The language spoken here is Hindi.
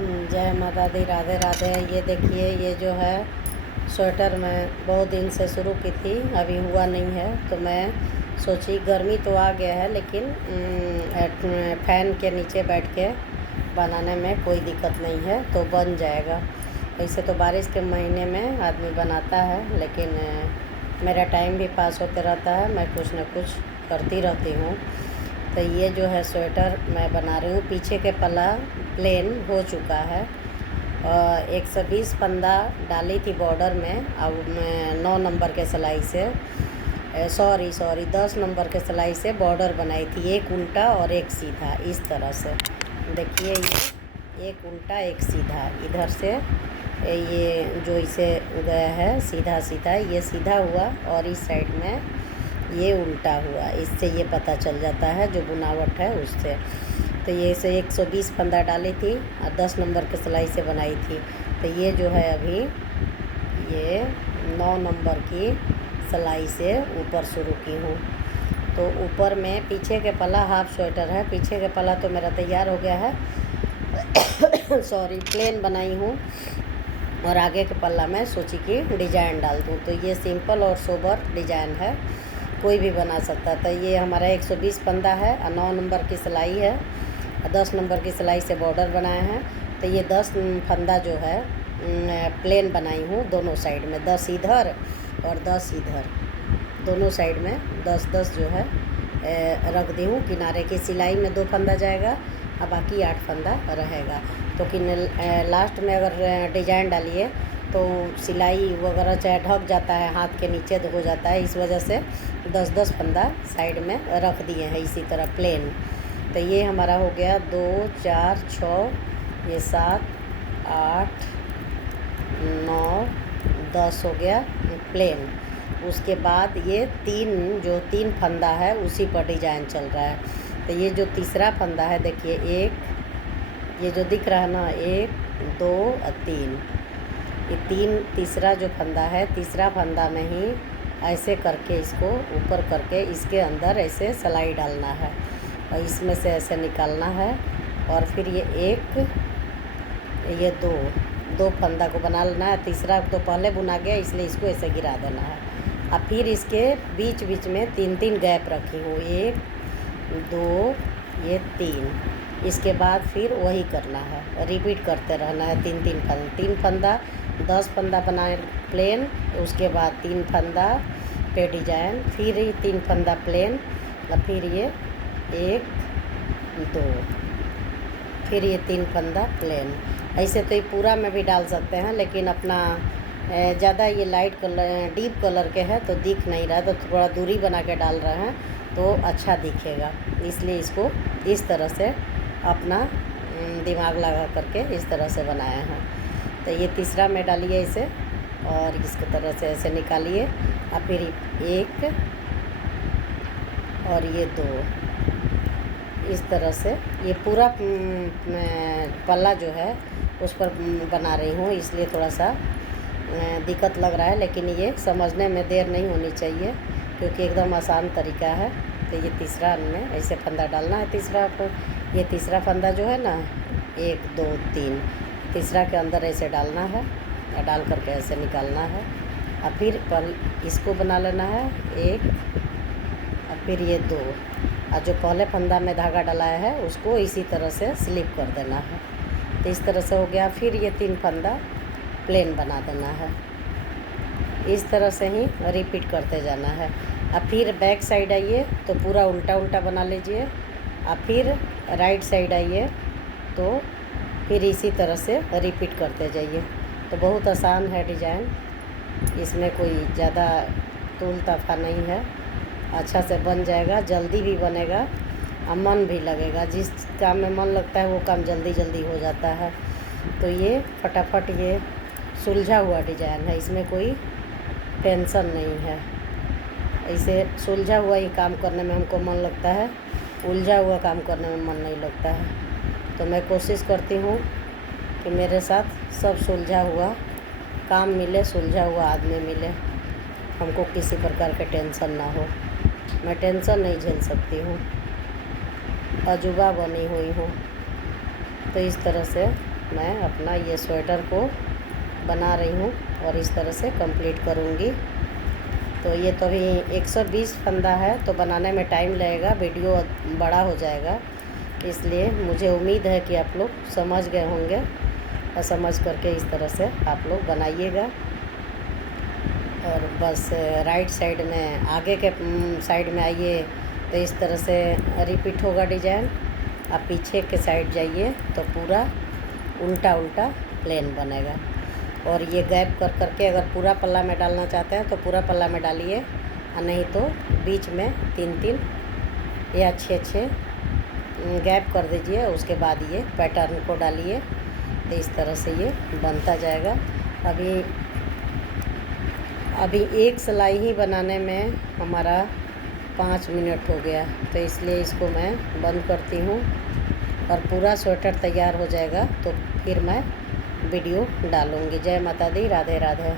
जय माता दी, राधे राधे। ये देखिए, ये जो है स्वेटर मैं बहुत दिन से शुरू की थी, अभी हुआ नहीं है। तो मैं सोची गर्मी तो आ गया है, लेकिन फ़ैन के नीचे बैठ के बनाने में कोई दिक्कत नहीं है, तो बन जाएगा। ऐसे तो बारिश के महीने में आदमी बनाता है, लेकिन मेरा टाइम भी पास होते रहता है, मैं कुछ न कुछ करती रहती हूँ। तो ये जो है स्वेटर मैं बना रही हूँ। पीछे के पल्ला प्लेन हो चुका है और 120 फंदा डाली थी बॉर्डर में। अब मैं 9 नंबर के सिलाई से सॉरी 10 नंबर के सिलाई से बॉर्डर बनाई थी, एक उल्टा और एक सीधा। इस तरह से देखिए, ये एक उल्टा एक सीधा, इधर से ये जो इसे गया है सीधा सीधा, ये सीधा हुआ और इस साइड में ये उल्टा हुआ। इससे ये पता चल जाता है जो बुनावट है उससे। तो ये इसे 120 फंदा डाली थी और 10 नंबर के सिलाई से बनाई थी। तो ये जो है अभी ये 9 नंबर की सिलाई से ऊपर शुरू की हूँ। तो ऊपर में पीछे के पल्ला हाफ स्वेटर है, पीछे के पल्ला तो मेरा तैयार हो गया है सॉरी, प्लेन बनाई हूँ। और आगे के पल्ला में सोची कि डिजाइन डाल दूँ। तो ये सिंपल और सोबर डिजाइन है, कोई भी बना सकता था। ये हमारा 120 फंदा है और 9 नंबर की सिलाई है और 10 नंबर की सिलाई से बॉर्डर बनाए हैं। तो ये 10 फंदा जो है प्लेन बनाई हूँ, दोनों साइड में 10 इधर और 10 इधर, दोनों साइड में 10-10 जो है रख दी हूँ। किनारे की सिलाई में 2 फंदा जाएगा और बाकी 8 फंदा रहेगा। तो कि लास्ट में अगर डिजाइन डालिए तो सिलाई वगैरह चाहे ढक जाता है, हाथ के नीचे हो जाता है, इस वजह से 10-10 फंदा साइड में रख दिए हैं इसी तरह प्लेन। तो ये हमारा हो गया 2 4 6, ये 7 8 9 10 हो गया प्लेन। उसके बाद ये 3 फंदा है उसी पर डिजाइन चल रहा है। तो ये जो तीसरा फंदा है देखिए, एक ये जो दिख रहा है ना, 1 2 और 3, ये तीसरा जो फंदा है, तीसरा फंदा में ही ऐसे करके इसको ऊपर करके इसके अंदर ऐसे सिलाई डालना है और इसमें से ऐसे निकालना है। और फिर ये ये दो फंदा को बना लेना है। तीसरा तो पहले बुना गया, इसलिए इसको ऐसे गिरा देना है। अब फिर इसके बीच बीच में 3 गैप रखी हूँ, 1 2 ये 3। इसके बाद फिर वही करना है, रिपीट करते रहना है। 3 फंदा 10 फंदा बनाए प्लेन, उसके बाद 3 फंदा पे डिजाइन, फिर ये 3 फंदा प्लेन और फिर ये 1 2, फिर ये 3 फंदा प्लेन। ऐसे तो ये पूरा में भी डाल सकते हैं, लेकिन अपना ज़्यादा ये लाइट कलर डीप कलर के है तो दिख नहीं रहा, तो थोड़ा दूरी बना के डाल रहे हैं तो अच्छा दिखेगा। इसलिए इसको इस तरह से अपना दिमाग लगा करके इस तरह से बनाए हैं। तो ये तीसरा में डालिए इसे और इसकी तरह से ऐसे निकालिए और फिर 1 और ये 2, इस तरह से ये पूरा पल्ला जो है उस पर बना रही हूँ, इसलिए थोड़ा सा दिक्कत लग रहा है, लेकिन ये समझने में देर नहीं होनी चाहिए क्योंकि एकदम आसान तरीका है। तो ये तीसरा में ऐसे फंदा डालना है, ये तीसरा फंदा जो है ना, 1 2 3, तीसरा के अंदर ऐसे डालना है और डाल करके ऐसे निकालना है। और फिर इसको बना लेना है 1 और फिर ये 2, और जो पहले फंदा में धागा डलाया है उसको इसी तरह से स्लिप कर देना है। तो इस तरह से हो गया। फिर ये 3 फंदा प्लेन बना देना है, इस तरह से ही रिपीट करते जाना है। अब फिर बैक साइड आइए तो पूरा उल्टा उल्टा बना लीजिए, और फिर राइट साइड आइए तो फिर इसी तरह से रिपीट करते जाइए। तो बहुत आसान है डिजाइन, इसमें कोई ज़्यादा तूल तफा नहीं है, अच्छा से बन जाएगा, जल्दी भी बनेगा और मन भी लगेगा। जिस काम में मन लगता है वो काम जल्दी जल्दी हो जाता है। तो ये फटाफट ये सुलझा हुआ डिजाइन है, इसमें कोई टेंशन नहीं है। ऐसे सुलझा हुआ ही काम करने में हमको मन लगता है, उलझा हुआ काम करने में मन नहीं लगता है। तो मैं कोशिश करती हूँ कि मेरे साथ सब सुलझा हुआ काम मिले, सुलझा हुआ आदमी मिले, हमको किसी प्रकार के टेंशन ना हो। मैं टेंशन नहीं झेल सकती हूँ, अजूबा बनी हुई हूँ। तो इस तरह से मैं अपना ये स्वेटर को बना रही हूँ और इस तरह से कंप्लीट करूँगी। तो ये तो अभी 120 फंदा है, तो बनाने में टाइम लगेगा, वीडियो बड़ा हो जाएगा, इसलिए मुझे उम्मीद है कि आप लोग समझ गए होंगे और समझ करके इस तरह से आप लोग बनाइएगा। और बस राइट साइड में आगे के साइड में आइए तो इस तरह से रिपीट होगा डिजाइन। आप पीछे के साइड जाइए तो पूरा उल्टा उल्टा प्लेन बनेगा। और ये गैप कर करके अगर पूरा पल्ला में डालना चाहते हैं तो पूरा पल्ला में डालिए, और नहीं तो बीच में 3-3 या 6-6 गैप कर दीजिए। उसके बाद ये पैटर्न को डालिए, तो इस तरह से ये बनता जाएगा। अभी एक सिलाई ही बनाने में हमारा 5 मिनट हो गया, तो इसलिए इसको मैं बंद करती हूँ। और पूरा स्वेटर तैयार हो जाएगा तो फिर मैं वीडियो डालूँगी। जय माता दी, राधे राधे।